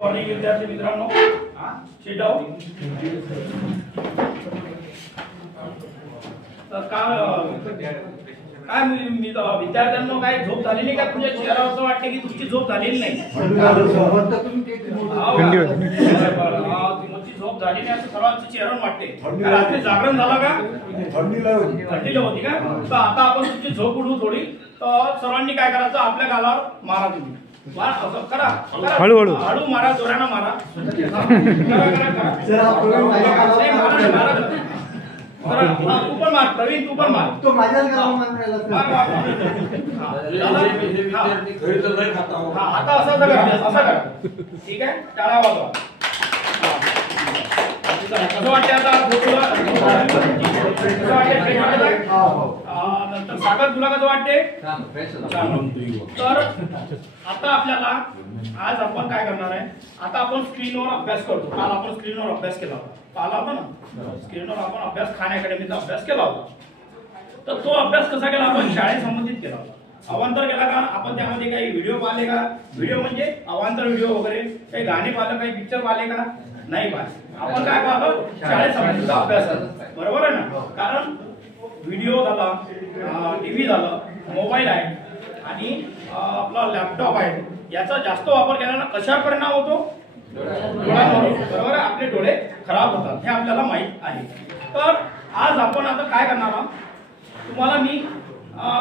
Morning विद्यार्थी मित्रांनो, sit down. तर काय विद्यार्थ्यांना काय झोप झालेली का? तुमच्या चेहऱ्यावर असं वाटते की तुमची झोप झालेली नाही. तुमची झोप झाली नाही असं सर्वांच्या चेहऱ्यावर वाटते. रात्री जागरण झालं का? थंडीला होती का? तर आता आपण तुमची झोप उडवू थोडी. तर सर्वांनी काय करायचं, आपल्या गालावर मारा तुम्ही. करा हळूहळू हळू मारा, जोरानं मारा. तू पण मार प्रवीण, तू पण मार. तो माझ्याच आता असं करा. ठीक आहे, टाळा वाजवा. कसं वाटते आता? नंतर सागर तुला कसं वाटते? तर आता आपल्याला आज आपण काय करणार आहे, आता आपण स्क्रीनवर अभ्यास करतो. काल आपण स्क्रीनवर अभ्यास केला होता. काल आपण स्क्रीनवर आपण अभ्यास खान अकॅडमीचा अभ्यास केला होता. तर तो अभ्यास कसा केला? आपण शाळे संबंधित केला होता. अवांतर केला का? आपण त्यामध्ये काही व्हिडिओ पाहिले का? व्हिडिओ म्हणजे अवांतर व्हिडिओ वगैरे काही गाणे पाहिलं, काही पिक्चर पाहिले का? नाही पाहिले. आपण काय पाहतो? शाळे संबंधित अभ्यास. बरोबर आहे ना? कारण व्हिडिओ झाला, टीव्ही झालं, मोबाईल आहे आणि आपला लॅपटॉप आहे, याचा जास्त वापर केल्यानं कशावर परिणाम होतो? डोळ्यांवर. बरोबर आहे, आपले डोळे खराब होतात, हे आपल्याला माहित आहे. तर आज आपण आता काय करणार आहोत, तुम्हाला मी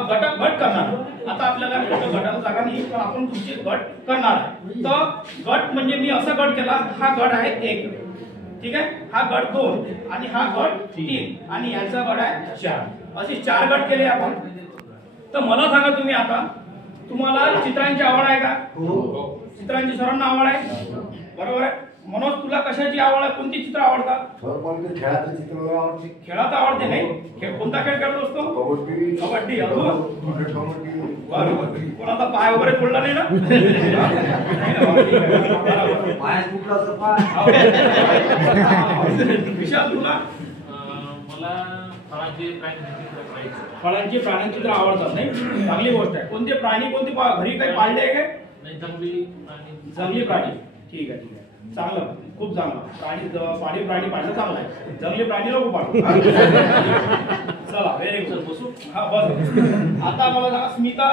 गट करणार. आता आपल्याला गटाला जागा नाही, पण आपण तुमचे गट करणार आहे. तर गट म्हणजे मी असा गट केला, हा गट आहे 1, ठीक आहे, हा गट 2 आणि हा गट 3 आणि यांचा गट आहे 4. असे 4 गट केले आपण. तर मला सांगा तुम्ही आता, तुम्हाला चित्रांची आवड आहे का? चित्रांची सर्वांना आवड आहे, बरोबर आहे. मनोज, तुला कशाची आवड आहे? कोणती चित्र आवडतात? खेळाचं चित्र आवडते. खेळाचं आवडते नाही? कोणता खेळ खेळत असतो? कबड्डी. अजून कोणाचा पाय वगैरे तोडला नाही ना? विशाल, तुला? मला फळांची प्राणी चित्र आवडतात नाही? चांगली गोष्ट आहे. कोणते प्राणी, कोणते घरी काही पाळले आहे काय? जंगली प्राणी. ठीक आहे, ठीक आहे, चांगलं, खूप चांगलं. पाळीव प्राणी पाळणं चांगलं आहे. जंगली प्राणी नको पाळू. चला, व्हेरी गुड. बसू. हा, बस. आता मला सांगा स्मिता,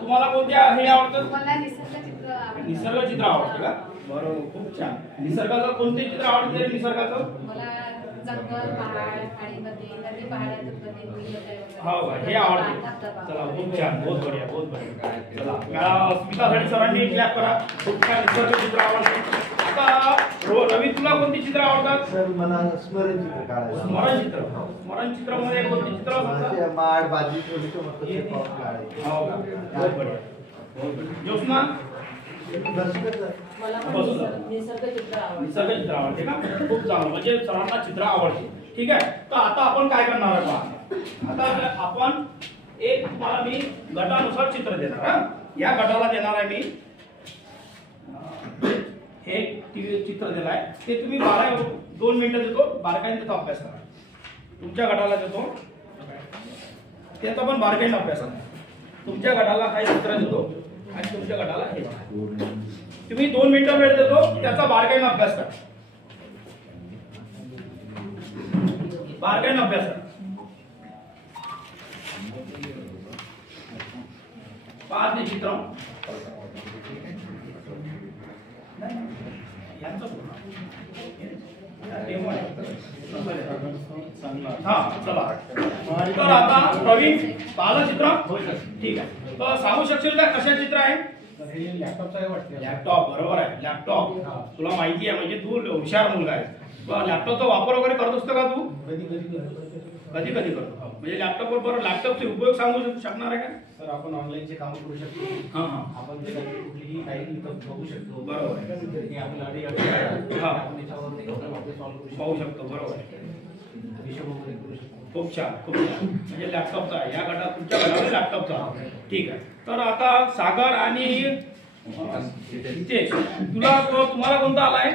तुम्हाला कोणते हे आवडतं? मला निसर्ग चित्र आवडते का? बरोबर, खूप छान. निसर्गाचं कोणते चित्र आवडते? निसर्गाचं मला जंगल, पहाड, खाडीमध्ये, नदी, पहाडाचं हो का, हे आवडते. चला, खूप छान, बहुत बढिया, बहुत बढिया. चला, स्मितासाठी सर्वांनी क्लॅप करा. खूप छान निसर्ग चित्र आवडते. आता रवी, तुला कोणती चित्र आवडतात? सर, मला स्मरण चित्र काढायचं. स्मरण चित्र. स्मरण चित्रामध्ये कोणती चित्र असतात? माड, भाजी, काढायचं. हो का, बहुत बढिया. ज्योत्स्ना, निसर्ग चित्र आवडते का? खूप चांगलं, म्हणजे सर्वांना चित्र आवडते. ठीक आहे. तर आता आपण काय करणार आहे पहा. आता आपण एक, तुम्हाला मी गटानुसार चित्र देणार. या गटाला देणार आहे मी हे चित्र दिलं आहे, ते तुम्ही 2 मिनिटं देतो, बारकाईने त्याचा अभ्यास करा. तुमच्या गटाला देतो, त्याचा पण बारकाईने अभ्यास करा. तुमच्या गटाला काही चित्र देतो आणि तुमच्या गटाला हे तुम्ही 2 मिनिटं वेळ देतो, त्याचा बारकाईने अभ्यास करा. बारकाईने अभ्यास करा. पाच ते चित्र हा, चला. तर आता प्रवीण, पाहिलं चित्र? ठीक आहे. तर सांगू शकशील का कशा चित्र आहे? लॅपटॉपचा आहे वाटतं. लॅपटॉप, बरोबर आहे. लॅपटॉप तुला माहिती आहे, म्हणजे तू हुशार मुलगा आहे. लॅपटॉपचा वापर वगैरे करत असतो का तू? कधी कधी करतो. म्हणजे लॅपटॉपवर बरोबर लॅपटॉपचे उपयोग सांगू शकणार आहे का? सर, आपण ऑनलाईनचे काम करू शकतो. हां हां, आपण कुठलीही काही बघू शकतो. बरोबर आहे. आपल्याला आपण त्याच्यावर पाहू शकतो. बरोबर आहे. हिशोब वगैरे करू शकतो. खूप छान, खूप छान. म्हणजे लॅपटॉपचा आहे. या गटात, तुमच्या गटावर लॅपटॉपचा. ठीक आहे. तर आता सागर आणि नितेश, तुम्हाला कोणता आलाय?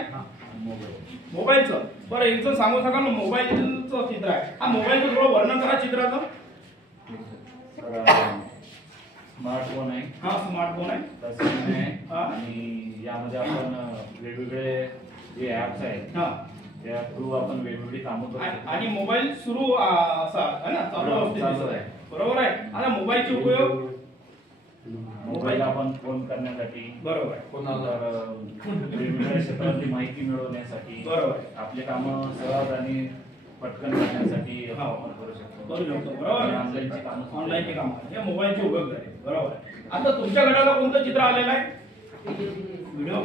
मोबाईलचं. बरं, एकच सांगू शकाल ना, मोबाईलचं चित्र आहे. हा, मोबाईलचं थोडं वर्णन करा चित्राचं. स्मार्टफोन आहे, हा स्मार्टफोन आहे, टचस्क्रीन आहे हा. आणि यामध्ये आपण वेगवेगळे जे ऍप्स आहेत हा त्या थ्रू आपण वेगवेगळी कामं करू शकतो. आणि मोबाईल सुरू असा आहे ना, चालू अवस्थेत चालू दिसत आहे. आहे. बरोबर आहे. आता मोबाईलचे उपयोग मोबाईल आपण फोन करण्यासाठी, बरोबर आहे. तर वेगवेगळ्या क्षेत्रातली माहिती मिळवण्यासाठी, बरोबर आहे. आपले कामं सहज आणि पटकन करण्यासाठी हा. वापर करू शकतो. करू शकतो. बरोबर आहे. ऑनलाईनची कामं ऑनलाईनचे काम हे मोबाईलचे उपयोग झाले. बरोबर आहे. आता तुमच्या गटाला कोणतं चित्र आलेलं आहे? व्हिडिओ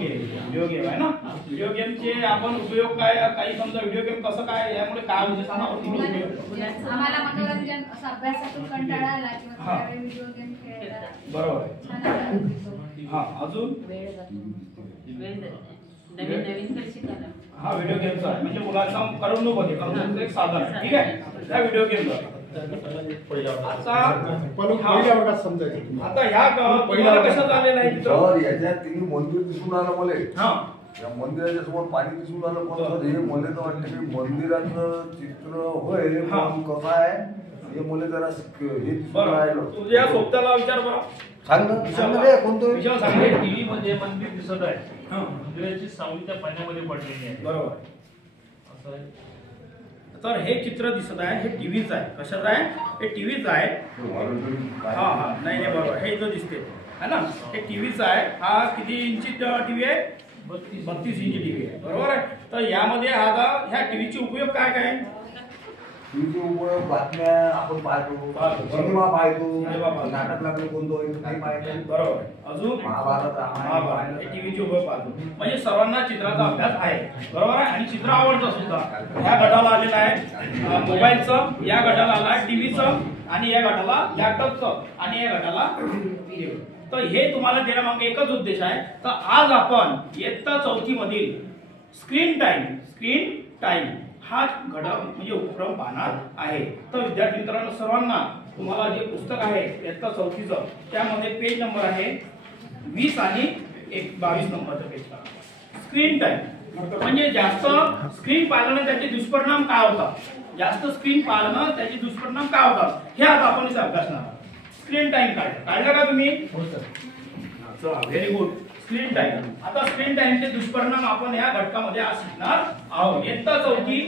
गेम आहे ना. व्हिडिओ गेमचे आपण उपयोग काय, काही समजा व्हिडिओ गेम कसं काय, यामुळे काय म्हणजे सांगा बरं थोडं उपयोग. आम्हाला मनोरंजन असं अभ्यासातून कंटाळा आला किंवा हा. थोड्या वेळ व्हिडिओ गेम खेळायला बरोबर आहे. छान वाटतं. हा अजून नवीन नवीन कशी करा. हा व्हिडिओ गेमचा आहे म्हणजे मुलांना करमणूक होते, करमणूक एक साधन आहे. ठीक आहे. त्या व्हिडिओ गेमचा पहिल्या वर्गात समजायचं आता ह्या पहिला कसं झालेलं आहे चित्र? सर याच्यात तिने मंदिर दिसून आलं मला. हा या मंदिराच्या समोर पाणी दिसून आलं. पण सर हे मला तर वाटतं की मंदिराचं चित्र होय, हा. पण कसं आहे हे मला जरा हे दिसून बरं राहिलं. तुझ्या सोबत्याला विचार बरं. सांग ना, सांग ना रे, कोणतं विचार सांग. टीव्ही मध्ये मंदिर दिसत आहे. हा. मंदिराची सावली त्या पाण्यामध्ये पडलेली आहे. बरोबर. असं आहे. तर हे चित्र दिसत आहे, हे टीव्हीच आहे. कशाचं आहे? हे टीव्हीच आहे. हा हा नाही नाही बरोबर, हे इथं दिसते है ना. हे टीव्हीच आहे. हा किती इंची टीव्ही आहे? 32 इंची टीव्ही आहे. बरोबर आहे. तर यामध्ये आता ह्या टीव्हीचे उपयोग काय काय? टीव्हीचे बातम्या आपण पाहतो, सिनेमा पाहतो, नाटक लागलं कोणतं नाही पाहिजे. बरोबर आहे. अजून महाभारत, रामायण. हे टीव्हीचे उपयोग पाहतो. म्हणजे सर्वांना चित्राचा अभ्यास आहे. बरोबर आहे. आणि चित्र आवडतं सुद्धा. ह्या गटाला आलेलं आहे मोबाईलचं, या गटाला आला टीव्हीचं, आणि या गटाला लॅपटॉपचं, आणि या गटाला तर हे तुम्हाला देण्यामागे एकच उद्देश आहे. तर आज आपण इयत्ता 4थी मधील स्क्रीन टाइम हा घटक म्हणजे उपक्रम पाहणार आहे. तर विद्यार्थी मित्रांनो, सर्वांना तुम्हाला जे पुस्तक आहे इयत्ता 4थीचं, त्यामध्ये पेज नंबर आहे 20 आणि 22 नंबरचं पेज. स्क्रीन टाइम म्हणजे जास्त स्क्रीन पाहिल्याने त्याचे दुष्परिणाम काय होतात, जास्त स्क्रीन पाहिल्याने त्याचे दुष्परिणाम काय होतात, हे आता आपण इथे अभ्यासणार आहोत. स्क्रीन टाइम काढलं का तुम्ही? चला व्हेरी गुड. Screen time. आता स्क्रीन टाइमचे दुष्परिणाम आपण या घटकामध्ये आज शिकणार आहोत. इयत्ता 4थी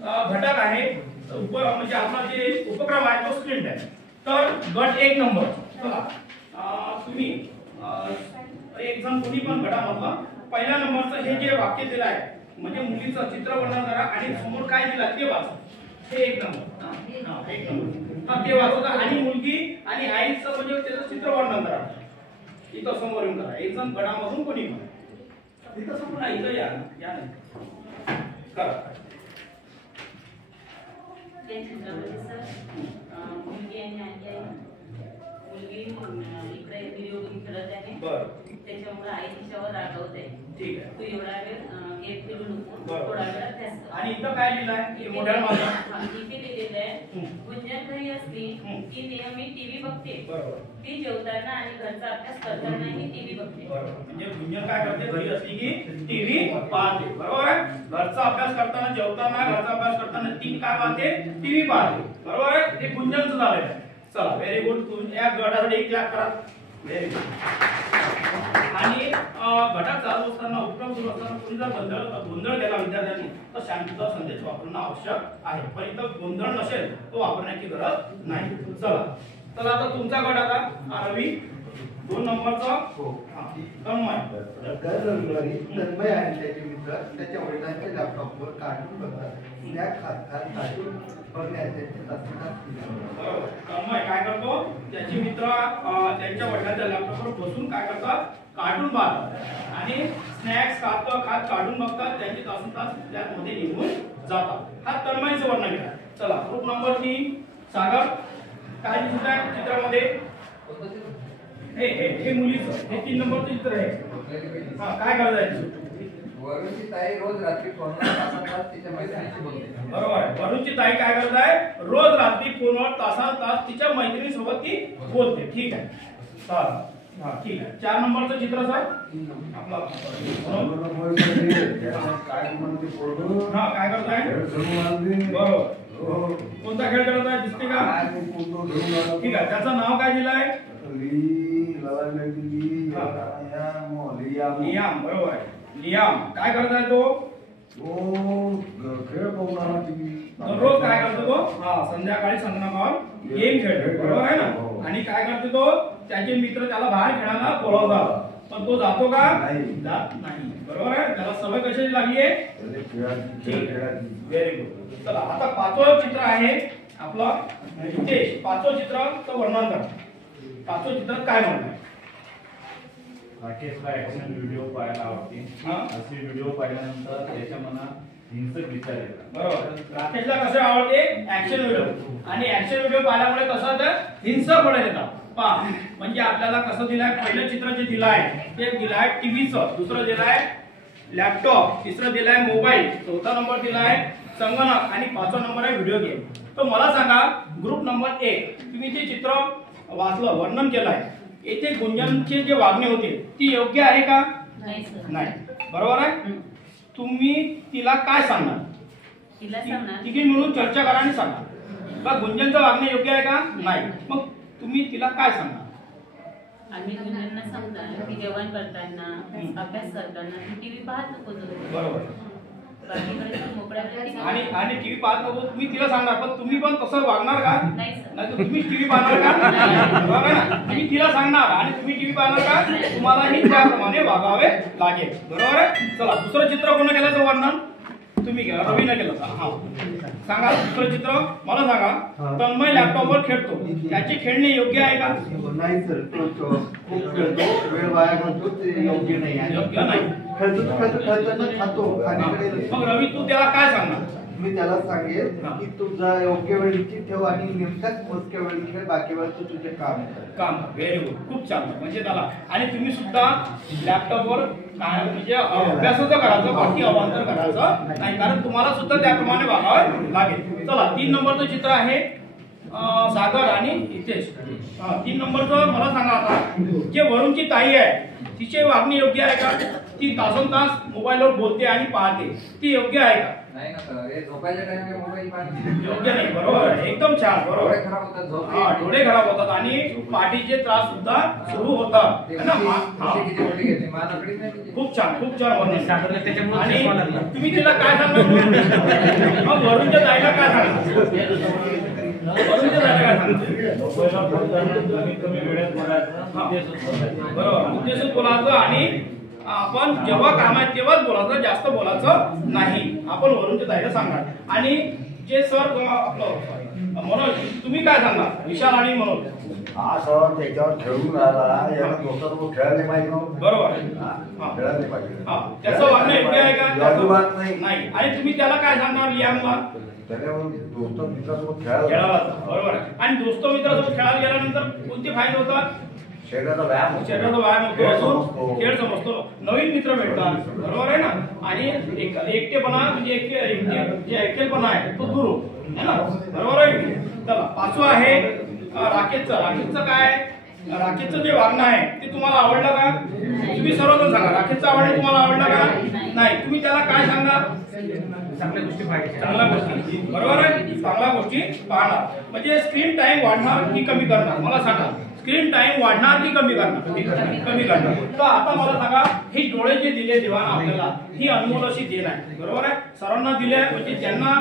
घटक आहे म्हणजे आपला जे उपक्रम आहे तो स्क्रीन टाइम. तर गट 1 नंबर. चला तुम्ही एक जण कोणी पण गटामधला पहिल्या नंबरचं हे जे वाक्य दिलं आहे म्हणजे मुलीचं चित्र वर्णन करा आणि समोर काय दिलं ते वाचा. हे 1 नंबर. हा 1 नंबर. हा ते वाचता आणि मुलगी आणि आईचं म्हणजे त्याचं चित्र वर्णन करा. इथं समोर येऊन करा. एक जण गटामधून कोणी पण इथं समोर नाही, इथं या नाही करा. त्या चित्रामध्ये सर मुलगी आणि आई आहे. मुलगी इकडे व्हिडिओ गेम खेळत आहे. बरं त्याच्यामुळे आई तिच्यावर रागवत आहे. ठीक आहे. तू एवढा वेळ गेम खेळू नको, बरं. थोडा वेळ अभ्यास कर. आणि इथं काय लिहिलं आहे मोठ्या माझा? इथे लिहिलेलं आहे गुंजन घरी असली ती नेहमी टीव्ही बघते. बरोबर. ती जेवताना आणि घरचा अभ्यास करतानाही टीव्ही बघते. बरोबर. म्हणजे गुंजन काय करते? घरी असली की टीव्ही पाहते. बरोबर आहे. घरचा अभ्यास करताना, जेवताना, घरचा अभ्यास करताना ती काय पाहते? टीव्ही पाहते. बरोबर आहे. ते गुंजनचं झालेलं आहे. चला व्हेरी गुड. या गटासाठी 1 क्लॅप करा. Very good. आणि घटक चालू असताना, उपक्रम सुरू असताना कोणी जर गोंधळ केला विद्यार्थ्यांनी तर शांतता संदेश वापरणं आवश्यक आहे. पण इथं गोंधळ नसेल तो वापरण्याची गरज नाही. चला आता तुमचा गट आता रवी 2 नंबरचा तन्मय. तन्मय आणि त्याचे मित्र त्याच्या वडिलांच्या लॅपटॉपवर कार्टून बघतात. त्या कार्टून बघण्याचे बरोबर. तन्मय काय करतो? त्याचे मित्र त्यांच्या वडिलांच्या लॅपटॉपवर बसून काय करतात? कार्टून पाहतात आणि स्नॅक्स खात कार्टून बघतात. त्यांचे तास त्यामध्ये निघून जातात. हा तन्मयचं वर्णन केलं. चला ग्रुप नंबर 3 सागर. काय दिसत आहे चित्रामध्ये? हे मुलीचं हे 3 नंबरचं चित्र आहे. हा काय करायचं? वरूणची ताई रोज रात्री फोनवर तिच्या मैत्रिणीशी बोलते. बरोबर आहे. वरूणची ताई काय करत आहे? रोज रात्री फोनवर तास तिच्या मैत्रिणीसोबत ती बोलते. ठीक आहे. चालेल. हा ठीक आहे. 4 नंबरचं चित्र सर आपला हा काय करत आहे? बरोबर. कोणता खेळ खेळत आहे दिसते का? ठीक आहे. त्याचं नाव काय दिलं आहे? लियाम बरोबर आहे. लियाम काय करताय तो? खेळ पाहून दररोज काय करतो तो? संध्याकाळी संगणकावर गेम खेळतो बरोबर आहे ना. आणि काय करतो तो? त्याचे मित्र त्याला बाहेर खेळायला बोलवतात पण तो जातो का? जात नाही बरोबर आहे. त्याला सवय कशाची लागली आहे? Very good. चला आता पाचवं चित्र आहे आपलं नितेश. पाचवं चित्राचं वर्णन करा. पाचवं चित्र काय म्हणणं? राकेशला ऍक्शन व्हिडिओ पाहायला आवडते. असे व्हिडिओ पाहिल्यानंतर त्याच्या मनात हिंसक विचार येतात. बरोबर. राकेशला कसं आवडते? Action video. आणि ऍक्शन व्हिडिओ पाहिल्यामुळे कसं होतं? हिंसक फळ येतात. पहा म्हणजे आपल्याला कसं दिलंय? पहिलं चित्र जे दिलं आहे ते दिलं आहे टीव्हीचं, दुसरं दिलं आहे लॅपटॉप, तिसरं दिलं आहे मोबाईल, चौथा नंबर दिला आहे संगणक आणि पाचवा नंबर आहे व्हिडिओ गेम. तर मला सांगा ग्रुप नंबर 1 तुम्ही जे चित्र वाचलं, वर्णन केलं आहे, येथे गुंजनचे जे वागणे होते ती योग्य आहे का? नाही. बरोबर आहे. तुम्ही तिला काय सांगणार? तिघी मिळून चर्चा करा आणि सांगा बा गुंजनचं वागणे योग्य आहे का? नाही. मग तुम्ही तिला काय सांगणार? आम्ही गुंजनला सांगणार की जेवण करताना अभ्यास करताना टीव्ही पाहत नको जाऊ. बरोबर. बाकीकडे मोकळ्या आणि टीव्ही पाहत नको तुम्ही तिला सांगणार पण तुम्ही पण तसं वागणार का? नाही सर. नाही तर तुम्ही टीव्ही पाहणार का? बरोबर आहे ना. तुम्ही तिला सांगणार आणि तुम्ही टीव्ही पाहणार का? तुम्हालाही त्याप्रमाणे वागावे लागेल. बरोबर आहे. चला दुसरं चित्र कोण केलं तर वर्णन? तुम्ही केलं, रवीने केलं. हा सांगा दुसरं चित्र मला सांगा. तन्मय लॅपटॉपवर खेळतो, त्याचे खेळणे योग्य आहे का? नाही सर. तो खूप खेळतो, वेळ वाया घालतो, ते योग्य नाही आहे. योग्य नाही. खेळताना खातो आणि मग रवी तू त्याला काय सांगणार? मी त्याला सांगेल की तुझा योग्य वेळीची ठेव आणि नेमकाच मोजक्या वेळी खेळ, बाकी वेळ तू तुझे काम व्हेरी गुड. खूप छान. म्हणजे त्याला आणि तुम्ही सुद्धा लॅपटॉपवर काय म्हणजे अभ्यासाचं करायचं, बाकी अवांतर करायचं नाही कारण तुम्हाला सुद्धा त्याप्रमाणे वागावे लागेल. चला 3 नंबरचं चित्र आहे सागर आणि हितेश. 3 नंबरचं मला सांगा आता. जे वरुणची ताई आहे तिचे वागणे योग्य आहे का? ती तासनतास मोबाईलवर बोलते आणि पाहते, ती योग्य आहे का? नाही ना सर. हे झोपायच्या टाइमला मोबाईल पाहणे योग्य नाही. बरोबर आहे. एकदम छान. बरोबर. डोळे खराब होतात, झोप डोळे खराब होतात आणि पाठीचे त्रास सुद्धा सुरू होतात है ना. खूप छान. खूप छान वर्णन. आणि तुम्ही तिला काय सांगणार? मग वरुणच्या ताईला काय सांगणार? वरुणच्या ताईला काय सांगणार? बरोबर. उद्देशच बोलायचं आणि आपण जेव्हा काम आहे तेव्हाच बोलायचं, जास्त बोलायचं नाही. आपण वरुणच्या ताईला सांगणार. आणि जे सर आपलं मनोज तुम्ही काय सांगणार? विशाल आणि मनोज. हा सर त्याच्यावर खेळून राहिला, याला दोस्तासोबत खेळायला पाहिजे. बरोबर. खेळायला पाहिजे. त्याचं वागणं योग्य आहे का? अजिबात नाही. नाही. आणि तुम्ही त्याला काय सांगणार? लियामला त्याच्यावर दोस्त मित्रासोबत खेळायला. बरोबर आहे. आणि दोस्त मित्रासोबत खेळायला गेल्यानंतर कोणते फायदे होतात? शरीराचा व्यायाम होतो, खेळ समजतो, नवीन मित्र भेटतात. बरोबर आहे ना. आणि एकटेपणा म्हणजे जे एकटेपणा आहे तो दूर होतो है ना. बरोबर आहे. चला 5वं आहे राकेशचं. राकेशचं काय? राकेशचं जे वागणं आहे ते तुम्हाला आवडलं का? तुम्ही सर्वजण सांगा. राकेशचं आवडलं तुम्हाला आवडलं का? नाही. तुम्ही त्याला काय सांगणार? चांगल्या गोष्टी पाहिजे. चांगल्या गोष्टी. बरोबर आहे. चांगल्या गोष्टी पाहणार. म्हणजे स्क्रीन टाइम वाढणार की कमी करणार? मला सांगा. स्क्रीन टाइम वाढणार की कमी करणार? कमी करणार. तर आता मला सांगा हे डोळे जे दिले देवानं आपल्याला ही अनमोल अशी देण आहे. बरोबर आहे. सर्वांना दिले म्हणजे ज्यांना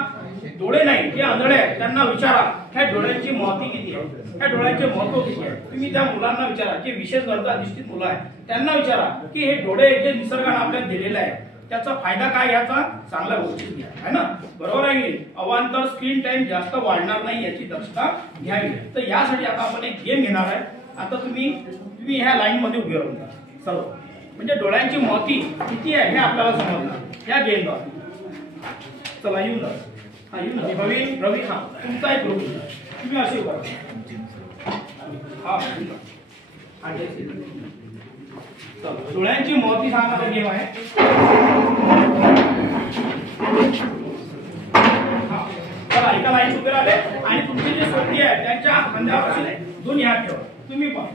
डोळे नाही जे आंधळे आहेत त्यांना विचारा ह्या डोळ्यांची महत्व किती आहे, ह्या डोळ्यांचे महत्व किती आहे. तुम्ही त्या मुलांना विचारा जे विशेष गरजा अधिष्ठित मुलं आहेत त्यांना विचारा की हे डोळे जे निसर्गाने आपल्याला दिलेले आहे त्याचा फायदा काय, याचा चांगल्या गोष्टी आहे ना. बरोबर आहे की अवांतर स्क्रीन टाइम जास्त वाढणार नाही याची दक्षता घ्यावी. तर यासाठी आता आपण एक गेम घेणार आहे. आता तुम्ही ह्या लाईन मध्ये उभे राहून सर्व म्हणजे डोळ्यांची महती किती आहे हे आपल्याला समजणार या गेमद्वारे. चला येऊन जा. हा येऊन जा. रवी हा तुमचा एक ग्रुप तुम्ही असे उभा हा डोळ्यांची महती सांगणारा गेम आहे. चला एका लाईन उभे राहिले आणि तुमचे जे सोबती आहेत त्यांच्या खांद्यावर दोन्ही हात ठेवा. तुम्ही पण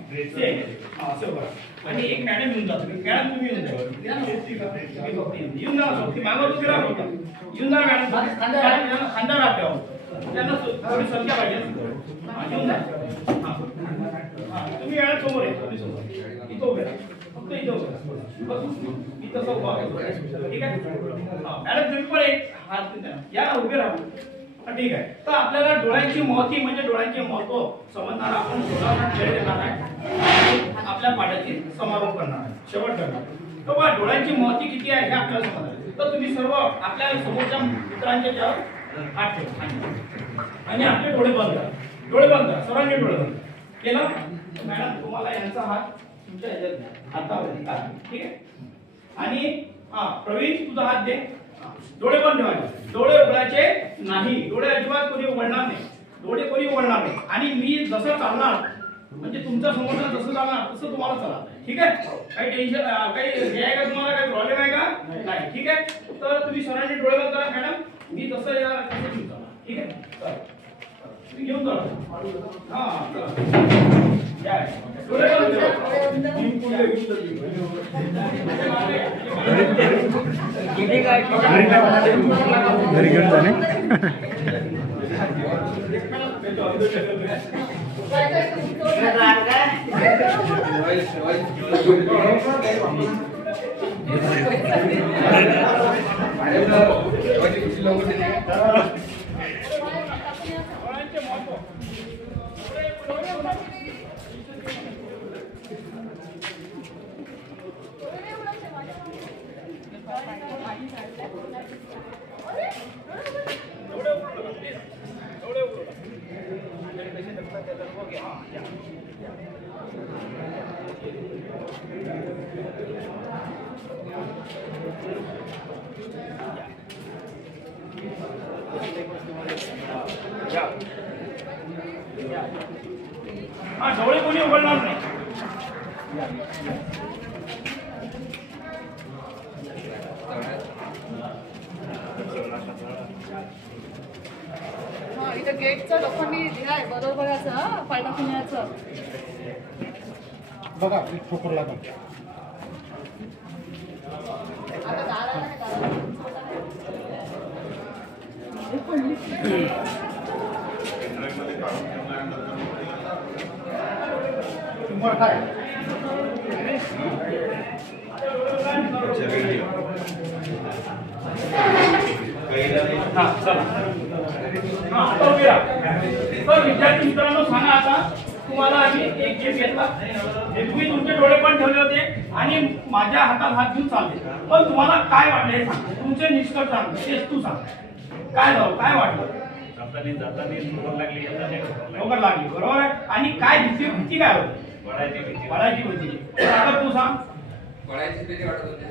असे उभा आणि एक मॅडम येऊन जातो. मॅडम तुम्ही येऊन जा. येऊन जा सोबती मागं तुम्ही राहत होता. येऊन जा मॅडम. खांद्यावर हात ठेवा. त्यांना थोडी संख्या पाहिजे. येऊन जा. तुम्ही मॅडम समोर या. इथं उभे राहा, फक्त इथं उभे राहा. बस इथं असं उभा राहा. ठीक आहे. मॅडम तुम्ही पण एक हात द्या, या उभे राहा. ठीक आहे. तर आपल्याला डोळ्यांची महती म्हणजे डोळ्यांचे महत्व समजणार आपण खेळ देणार आहे, आपल्या पाठाची समारोप करणार आहे, शेवट करणार. तर बघा डोळ्यांची महती किती आहे हे आपल्याला समजणार. तर तुम्ही सर्व आपल्या समोरच्या मित्रांच्या ज्यावर हात ठेवा आणि आपले डोळे बंद करा. डोळे बंद करा, सर्वांनी डोळे बंद केलं. मॅडम तुम्हाला यांचा हात तुमच्या ह्याच्यात हातावर घ्या. ठीक आहे. आणि प्रवीण तुझा हात दे. डोळे बंद ठेवायचे, डोळे उघडायचे नाही, डोळे अजिबात कोणी उघडणार नाही, डोळे कोणी उघडणार नाही. आणि मी जसं चालणार म्हणजे तुमच्या समोर जसं चालणार तसं तुम्हाला चला. ठीक आहे. काही टेन्शन काही हे आहे का तुम्हाला, काही प्रॉब्लेम आहे का? नाही. ठीक आहे. तर तुम्ही सर्वांनी डोळे बंद करा. मॅडम मी जसं येणार तसं तुम्ही चला. ठीक आहे. तुम्ही घेऊन चला. डोळे बंद घरी घेऊन जाणे. डोळे कोणी उघडणार नाही. इथं गेटचं लोखंडी आहे बरोबर बघायचं पायटा पुण्याचं बघा ठोकर लागा. आता दाराला नाही तर विद्यार्थी मित्रांनो सांगा आता तुम्हाला आम्ही एक गेम घेतला. तुम्ही तुमचे डोळे पण ठेवले होते आणि माझ्या हातात हात घेऊन चालले. पण तुम्हाला काय वाटलं हे सांग. तुमचे निष्कर्ष सांग. तेच तू सांग. काय झालं, काय वाटलं? ठोकर लागली. बरोबर आहे. आणि काय भीती काय होती? पडायची भीती. आता तू सांग. पडायची भीती वाटत होती.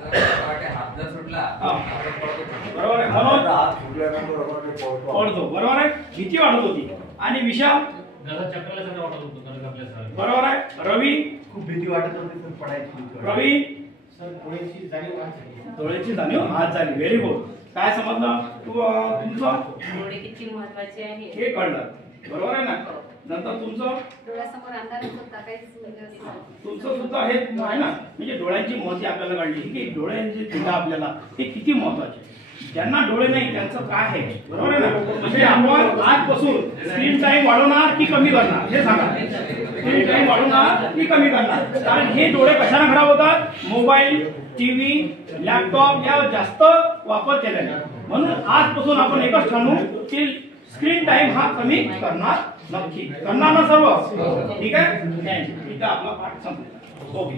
हात जर सुटला बरोबर आहे. म्हणून पडतो. बरोबर आहे. भीती वाटत होती. आणि विशाल बरोबर आहे. रवी खूप भीती वाटत होती तर पडायची. रवी डोळ्याची जाणीव आज झाली. Very good. काय समजलं तुमचं? डोळे किती महत्वाचे आहे हे कळलं. बरोबर आहे ना. नंतर तुमचं डोळ्यासमोर अंधारच होता काहीच तुमचं सुद्धा हे आहे ना. म्हणजे डोळ्यांची महती आपल्याला कळली की डोळ्यांचे चिंता आपल्याला हे किती महत्वाचे. ज्यांना डोळे नाही त्यांचं काय आहे. बरोबर आहे ना. म्हणजे आपण आजपासून स्क्रीन टाइम वाढवणार की कमी करणार हे सांगा. स्क्रीन टाइम वाढवणार की कमी करणार. कारण हे डोळे कशाने खराब होतात? मोबाईल, टीव्ही, लॅपटॉप या जास्त वापर केल्याने. म्हणून आजपासून आपण एकच ठरवू की स्क्रीन टाइम हा कमी करणार नक्की. करणार ना सर्व? ठीक आहे. थँक्यू. इथं आपला पाठ संपला. ओके.